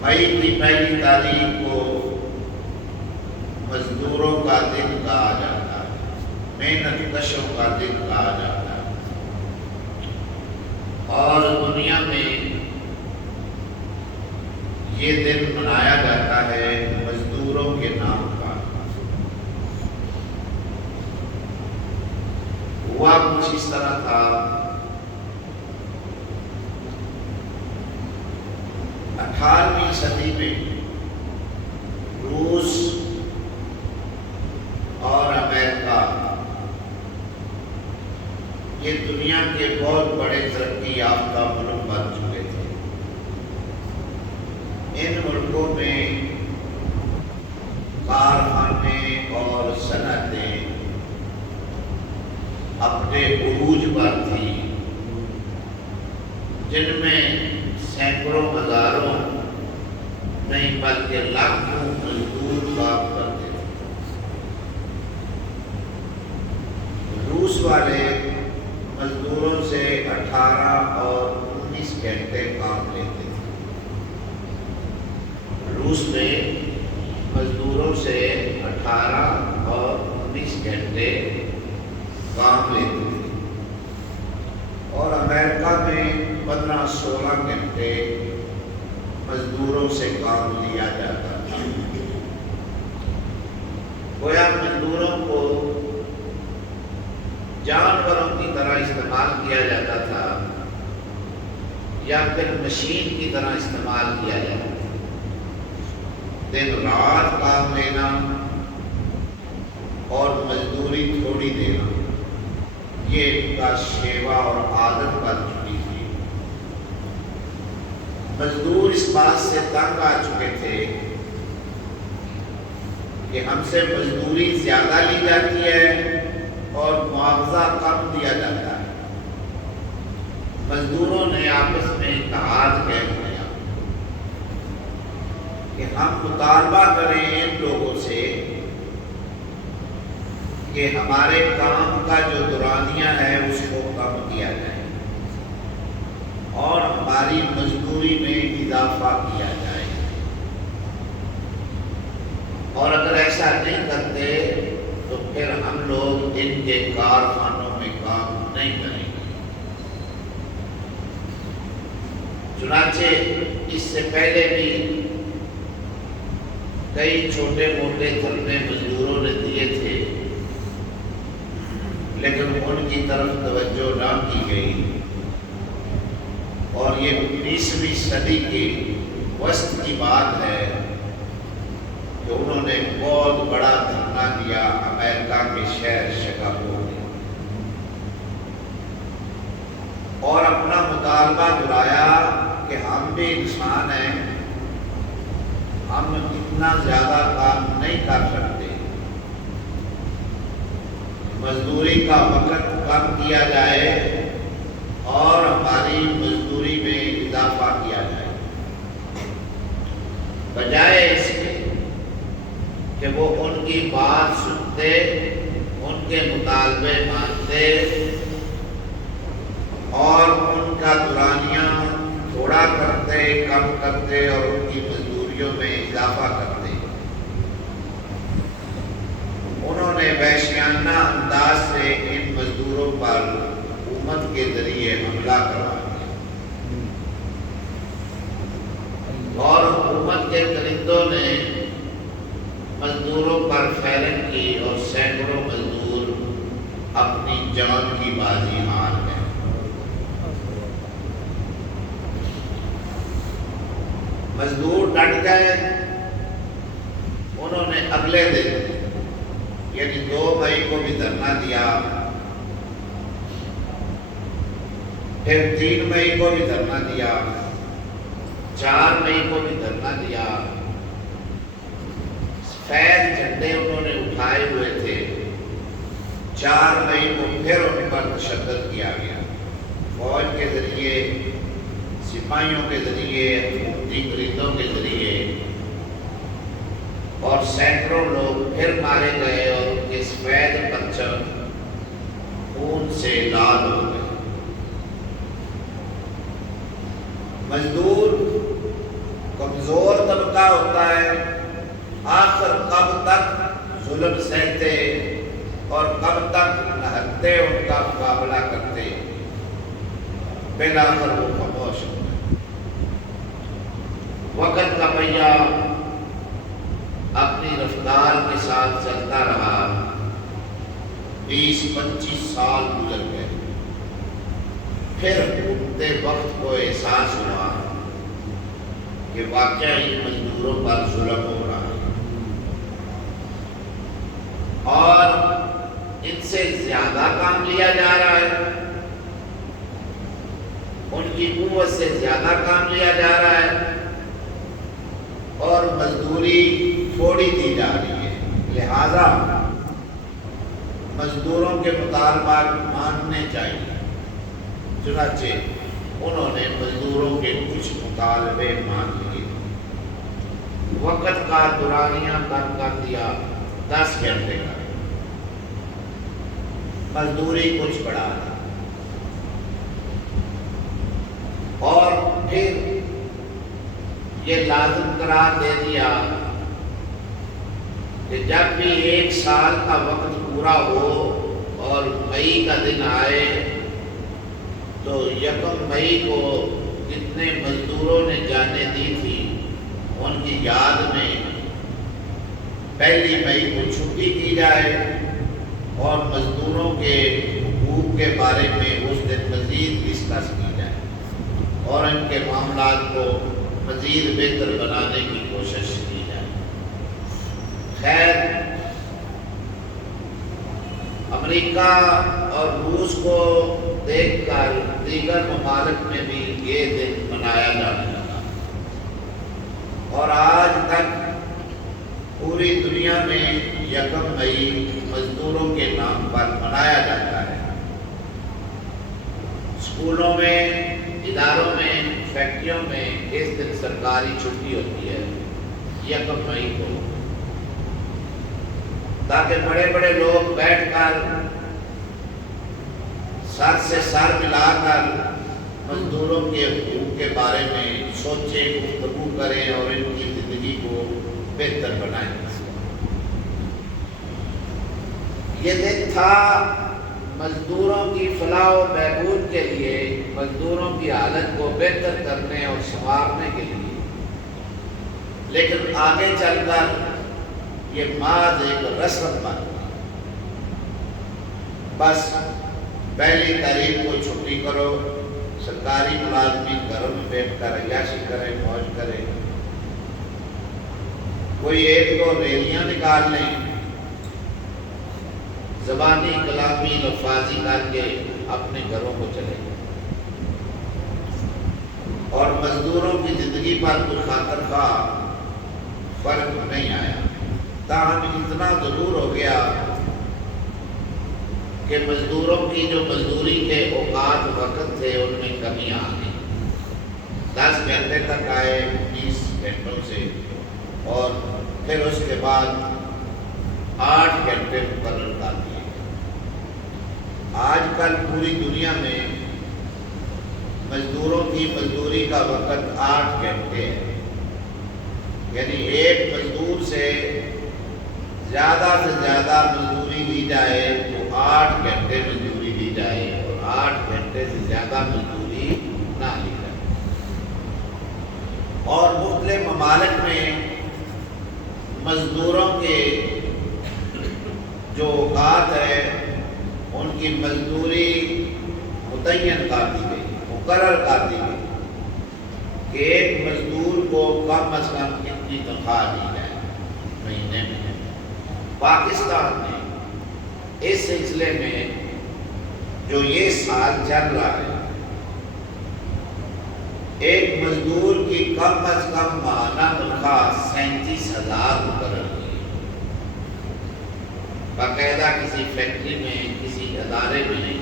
مئی کی پہلی تاریخ کو مزدوروں کا دن کہا جاتا ہے، محنت کشوں کا دن کہا جاتا ہے، اور دنیا میں یہ دن منایا جاتا ہے مزدوروں کے نام کا۔ ہوا کچھ اس طرح تھا، 18ویں صدی میں روس اور امریکہ یہ دنیا کے بہت بڑے ترقی یافتہ ملک بن چکے تھے۔ ان ملکوں میں کارخانے اور صنعتیں اپنے عروج پر تھی، جن میں سینکڑوں ہزاروں نہیں بلکہ لاکھوں مزدور کام کرتے تھے۔ روس والے مزدوروں سے 18 اور 19 گھنٹے کام لیتے تھے۔ روس میں مزدوروں سے 18 اور 19 گھنٹے کام لیتے تھے، اور امریکہ میں 15-16 گھنٹے مزدوروں سے کام لیا جاتا تھا۔ گویا مزدوروں کو جانوروں کی طرح استعمال کیا جاتا تھا یا پھر مشین کی طرح استعمال کیا جاتا تھا۔ دن رات کام لینا اور مزدوری تھوڑی دینا، یہ ان کا شیوا اور عادت بن چکی تھی۔ مزدور اس بات سے تنگ آ چکے تھے کہ ہم سے مزدوری زیادہ لی جاتی ہے اور معاوضہ کم دیا جاتا ہے۔ مزدوروں نے آپس میں اتحاد قائم کیا کہ ہم مطالبہ کریں ان لوگوں سے کہ ہمارے کام کا جو دورانیہ ہے اس کو کم کیا جائے اور ہماری مزدوری میں اضافہ کیا جائے، اور اگر ایسا نہیں کرتے تو پھر ہم لوگ ان کے کارخانوں میں کام نہیں کریں گے۔ چنانچہ اس سے پہلے بھی کئی چھوٹے موٹے دھرنے مزدوروں نے دیے تھے، لیکن ان کی طرف توجہ نہ کی گئی، اور یہ 19ویں صدی کی وسط کی بات ہے کہ انہوں نے بہت بڑا دھرنا دیا امریکہ کے شہر شکاگو میں، اور اپنا مطالبہ دہرایا کہ ہم بھی انسان ہیں، ہم اتنا زیادہ کام نہیں کر سکتے، مزدوری کا وقت کم کیا جائے اور ہماری مزدوری میں اضافہ کیا جائے۔ بجائے اس کے کہ وہ ان کی بات سنتے، ان کے مطالبے مانتے اور ان کا دورانیہ تھوڑا کرتے، کم کرتے اور ان کی مزدوریوں میں اضافہ کرتے، انہوں نے وحشیانہ انداز سے ان مزدوروں پر حکومت کے ذریعے حملہ کروا دیا، اور حکومت کے درندوں نے مزدوروں پر فائرنگ کی اور سینکڑوں مزدور اپنی جان کی بازی ہار گئے۔ مزدور ڈٹ گئے، انہوں نے اگلے دن یعنی 2 مئی کو بھی دھرنا دیا، پھر 3 مئی کو بھی دھرنا دیا، 4 مئی کو بھی دھرنا دیا۔ سفید جھنڈے انہوں نے اٹھائے ہوئے تھے۔ 4 مئی کو پھر ان پر تشدد کیا گیا، فوج کے ذریعے، سپاہیوں کے ذریعے، حکومتی درندوں کے ذریعے، اور سینکڑوں لوگ پھر مارے گئے اور ان کے سفید پرچم خون سے لال ہو گئے۔ مزدور کمزور تمغہ ہوتا ہے آخر کب تک ظلم سہتے اور کب تک نہتے ان کا مقابلہ کرتے، بالآخر وہ خاموش ہو گئے۔ وقت کا پہیہ اپنی رفتار کے ساتھ چلتا رہا، 20-25 سال گزر گئے۔ پھر گزرتے وقت کو احساس ہوا کہ واقعی مزدوروں پر ظلم ہو رہا ہے اور ان سے زیادہ کام لیا جا رہا ہے، ان کی قوت سے زیادہ کام لیا جا رہا ہے اور مزدوری تھوڑی دی جا رہی ہے، لہذا مزدوروں کے مطالبات ماننے چاہیے۔ چنانچہ انہوں نے مزدوروں کے کچھ مطالبے مان لیے۔ وقت کا دورانیہ کم کر دیا 10 گھنٹے کا، مزدوری کچھ بڑھا دی، اور پھر یہ لازم قرار دے دیا کہ جب بھی 1 سال کا وقت پورا ہو اور مئی کا دن آئے تو 1 مئی کو جتنے مزدوروں نے جانیں دی تھی ان کی یاد میں 1 مئی کو چھٹی کی جائے اور مزدوروں کے حقوق کے بارے میں اس دن مزید ڈسکس کی جائے اور ان کے معاملات کو مزید بہتر بنانے کی کوشش کی جائے۔ خیر، امریکہ اور روس کو دیکھ کر دیگر ممالک میں بھی یہ دن منایا جانے لگا اور آج تک پوری دنیا میں 1 مئی مزدوروں کے نام پر منایا جاتا ہے۔ اسکولوں میں، اداروں میں، فیکٹریوں میں اس دن سرکاری چھٹی ہوتی ہے 1 مئی کو، تاکہ بڑے بڑے لوگ بیٹھ کر سر سے سر ملا کر مزدوروں کے حقوق کے بارے میں سوچیں، گفتگو کریں اور ان کی زندگی کو بہتر بنائیں۔ یہ دن تھا مزدوروں کی فلاح و بہبود کے لیے، مزدوروں کی حالت کو بہتر کرنے اور سنوارنے کے لیے، لیکن آگے چل کر یہ محض ایک رسم بن گئی۔ بس 1 تاریخ کو چھٹی کرو، سرکاری ملازمین گھروں میں بیٹھ کر عیاشی کریں، موج کریں، کوئی 1-2 ریلیاں نکال لیں، زبانی کلامی لفاظی کر کے اپنے گھروں کو چلے گئے اور مزدوروں کی زندگی پر کوئی خاطر خواہ فرق نہیں آیا۔ تاہم اتنا ضرور ہو گیا کہ مزدوروں کی جو مزدوری کے اوقات وقت تھے ان میں کمی آ گئی، 10 گھنٹے تک آئے 20 گھنٹوں سے، اور پھر اس کے بعد 8 گھنٹے مقرر کر دیے۔ آج کل پوری دنیا میں مزدوروں کی مزدوری کا وقت 8 گھنٹے ہے، یعنی ایک مزدور سے زیادہ مزدوری لی جائے تو 8 گھنٹے مزدوری لی جائے اور 8 گھنٹے سے زیادہ مزدوری نہ لی جائے۔ اور مختلف ممالک میں مزدوروں کے جو اوقات ہے ان کی مزدوری متعین کر دی گئی، مقرر کر دی گئی کہ ایک مزدور کو کم از کم اتنی تنخواہ دی جائے مہینے میں۔ پاکستان نے اس سلسلے میں جو یہ سال چل رہا ہے، ایک مزدور کی کم از کم ماہانہ تنخواہ 37,000 مقرر کی۔ باقاعدہ کسی فیکٹری میں، کسی ادارے میں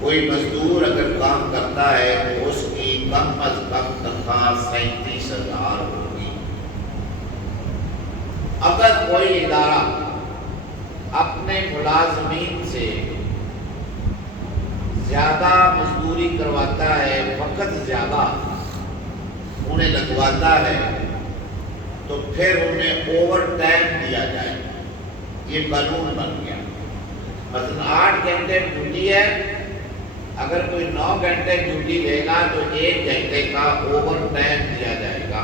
کوئی مزدور اگر کام کرتا ہے تو اس کی کم از کم تنخواہ 37,000 ہوگی۔ اگر کوئی ادارہ اپنے ملازمین سے زیادہ مزدوری کرواتا ہے، وقت زیادہ انہیں لگواتا ہے، تو پھر انہیں اوور ٹائم دیا جائے. یہ قانون بن گیا. مثلا 8 گھنٹے ڈیوٹی ہے، اگر کوئی 9 گھنٹے ڈیوٹی لے گا تو 1 گھنٹے کا اوور ٹائم دیا جائے گا،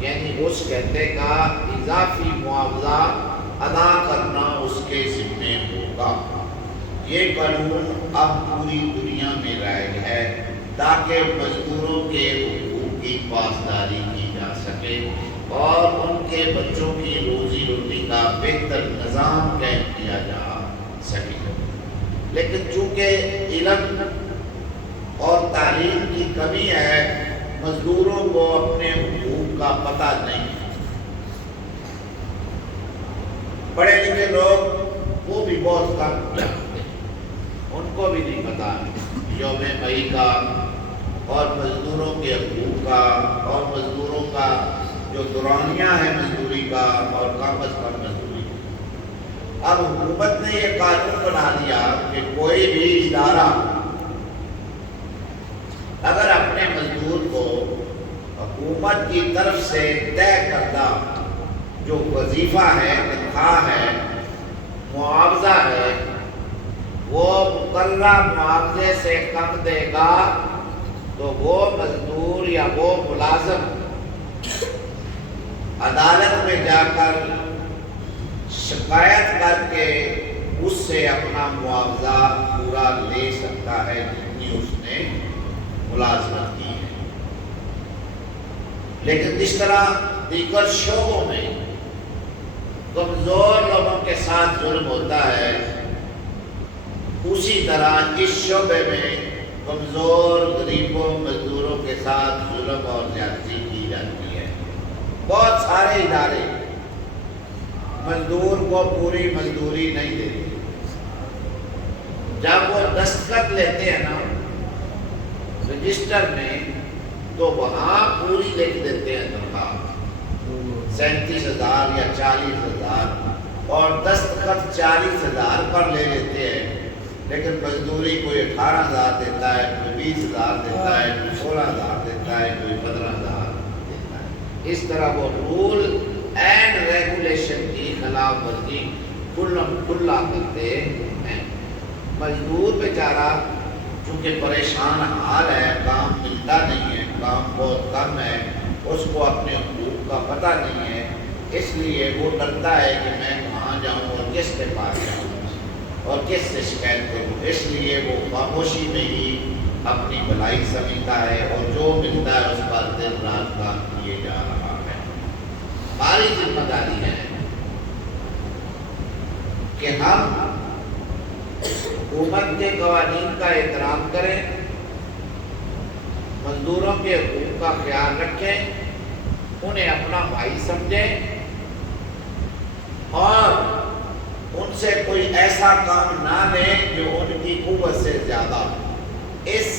یعنی اس گھنٹے کا اضافی معاوضہ ادا کرنا اس کے ذمے ہوگا. یہ قانون اب پوری دنیا میں رائج ہے تاکہ مزدوروں کے حقوق کی پاسداری کی جا سکے اور ان کے بچوں کی روزی روٹی کا بہتر نظام قائم کیا جا سکے. لیکن چونکہ علم اور تعلیم کی کمی ہے، مزدوروں کو اپنے حقوق کا پتہ نہیں. پڑھے لکھے لوگ وہ بھی بہت کم جانتے، ان کو بھی نہیں پتا یوم مئی کا اور مزدوروں کے حقوق کا اور مزدوروں کا جو دورانیہ ہے مزدوری کا اور کم از کم مزدوری. اب حکومت نے یہ قانون بنا دیا کہ کوئی بھی ادارہ اگر اپنے مزدور کو حکومت کی طرف سے طے کردہ جو وظیفہ ہے، تنخواہ ہے، معاوضہ ہے، وہ مقررہ معاوضے سے کم دے گا تو وہ مزدور یا وہ ملازم عدالت میں جا کر شکایت کر کے اس سے اپنا معاوضہ پورا لے سکتا ہے جتنی اس نے ملازمت کی ہے. لیکن جس طرح دیگر شعبوں میں کمزور لوگوں کے ساتھ ظلم ہوتا ہے، اسی طرح اس شعبے میں کمزور غریبوں مزدوروں کے ساتھ ظلم اور زیادتی کی جاتی ہے. بہت سارے ادارے مزدور کو پوری مزدوری نہیں دیتے. جب وہ دستخط لیتے ہیں نا رجسٹر میں تو وہاں پوری لکھ دیتے ہیں تنخواہ 37,000 یا 40,000 اور دستخط 40,000 پر لے لیتے ہیں، لیکن مزدوری کوئی 18,000 دیتا ہے، کوئی 20,000 دیتا ہے، کوئی 16,000 دیتا ہے، کوئی 15,000 دیتا ہے. اس طرح وہ رول اینڈ ریگولیشن کی خلاف ورزی کھلا کرتے ہیں. مزدور بیچارہ چونکہ پریشان حال ہے، کام ملتا نہیں ہے، کام بہت کم ہے، اس کو اپنے حقوق کا پتہ نہیں ہے، اس لیے وہ ڈرتا ہے کہ میں کہاں جاؤں اور کس کے پاس جاؤں اور کس سے شکایت کروں. اس لیے وہ خاموشی میں ہی اپنی بھلائی سمجھتا ہے اور جو ملتا ہے اس پر دن رات کام کیے جا رہا ہے. ہماری ذمہ داری ہے کہ ہم حکومت کے قوانین کا احترام کریں، مزدوروں کے حقوق کا خیال رکھیں، انہیں اپنا بھائی سمجھیں اور ان سے کوئی ایسا کام نہ لیں جو ان کی قوت سے زیادہ. اس سے